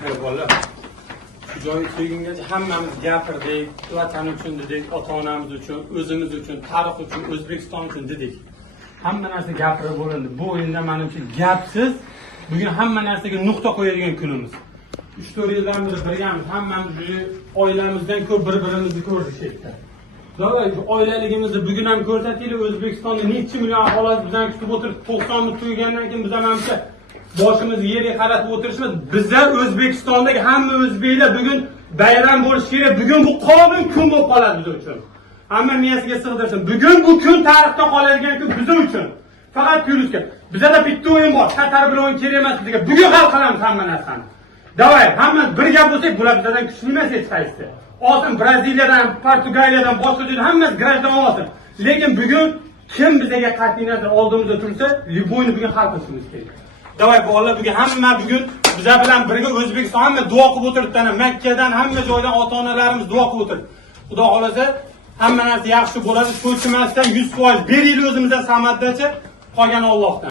Bola. Shu joyi kelgungacha hammamiz gapirdik, vatan uchun dedik, ota-onamiz uchun, o'zimiz uchun, tarix uchun, O'zbekiston uchun dedik. Hamma narsa gapirib bo'lindi. Bu o'yinda menimcha gapsiz bugun hamma narsaga nuqta qo'yadigan kunimiz. 3-4 yildan beri birgamiz, hammamiz oilamizdan ko'p bir-birimizni ko'rdik shu yerda. Davay, oilaligimizni bugun ham ko'rsataylik. O'zbekistonda necha million aholi bizdan kutib o'tirib, 90 ming tugagandan keyin biz menimcha boshimizni yerga qaratib o'tirishimiz. Bizlar O'zbekistondagi hamma o'zbeklar bugun bayram bo'lishi kerak. Bugun bu qonun kun bo'lib qoladi biz uchun. Hamma miyasiga sig'dirsin. Bugun bu kun tarixda qoladigan kun biz uchun. Faqat plyusga. Bizda bitta o'yin bor. Qatar bilan o'yin kerak emas bizga. Bugun hal qilamiz hamma narsani. Davay, hamma birga bo'lsak, bular bizdan kuchli emas hech qaysi. Olsin Braziliyadan, Portugaliyadan, boshqa joydan hammasi grajdan olsin. Lekin bugun kim bizga qat'iy nazar oldimizda tursa, liboyni bugun hal qilishimiz kerak. Davay bolalar, bugun hamma bizlar bilan birga O'zbekiston hamma duo qilib o'tiribdi. Makkadan hamma joydan ota-onalarimiz duo qilib o'tirdi. Xudo xolasa hamma narsa yaxshi bo'ladi. Cho'chimasdan 100% beraylik o'zimizdan samaddachi, qolgani Allohdan.